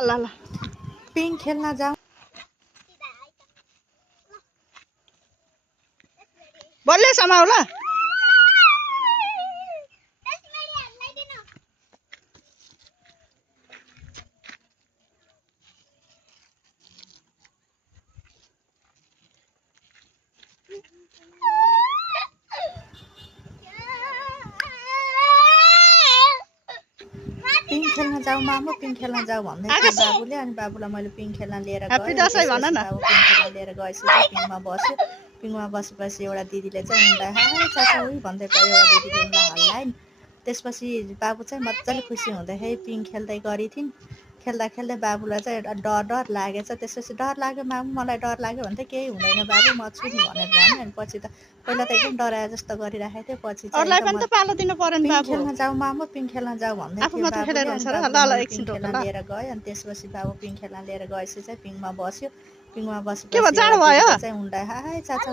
ल ल पिङ खेल्न जाऊ बल्ले समाउ ल पिङ खेल्न जाऊ मामु पिङ खेल्न जाऊ भन्दै थियो बाबुले अनि बाबुलाई मैले पिङ खेल्न लिएर ह्याप्पी गएँ दसैँ भन न बाबु पिङ खेल्न लिएर गएपछि चाहिँ पिङमा बस्यो पिङमा बसेपछि एउटा दिदीले चाहिँ उनलाई हाय चाचा उही भन्दै गयो एउटा दिदीले उनलाई हल्लाइन् त्यसपछि बाबु चाहिँ मजाले खुसी हुँदै पिङ खेल्दै गरेथिन् खेल्दा खेल्दै बाबुलाई चाहिँ एउटा डर लागेछ त्यसपछि डर लाग्यो मामु मलाई डर लाग्यो भन्दै केही हुँदैन बाबु म छु नि भनेर भन्यो अनि पछि त पहिला त एकदम डराए जस्तो गरिराखेको थियो पछि चाहिँ अरूलाई एकदम पनि त पालो दिनु पर्यो नि पिङ बाबु खेल्न जाऊ मामु पिङ खेल्न जाऊ भन्दै आफू थियो मात्र बाबुले खेलेर अनि हुन्छ र ल बाबुलाई ल मैले पिङ एकछिन रोक खेल्न ल लिएर गएँ अनि त्यसपछि बाबु पिङ खेल्न लिएर गएपछि चाहिँ पिङमा बस्यो पिङमा के भयो बसेपछि जाडो एउटा भयो दिदीले चाहिँ उनलाई हाय चाचा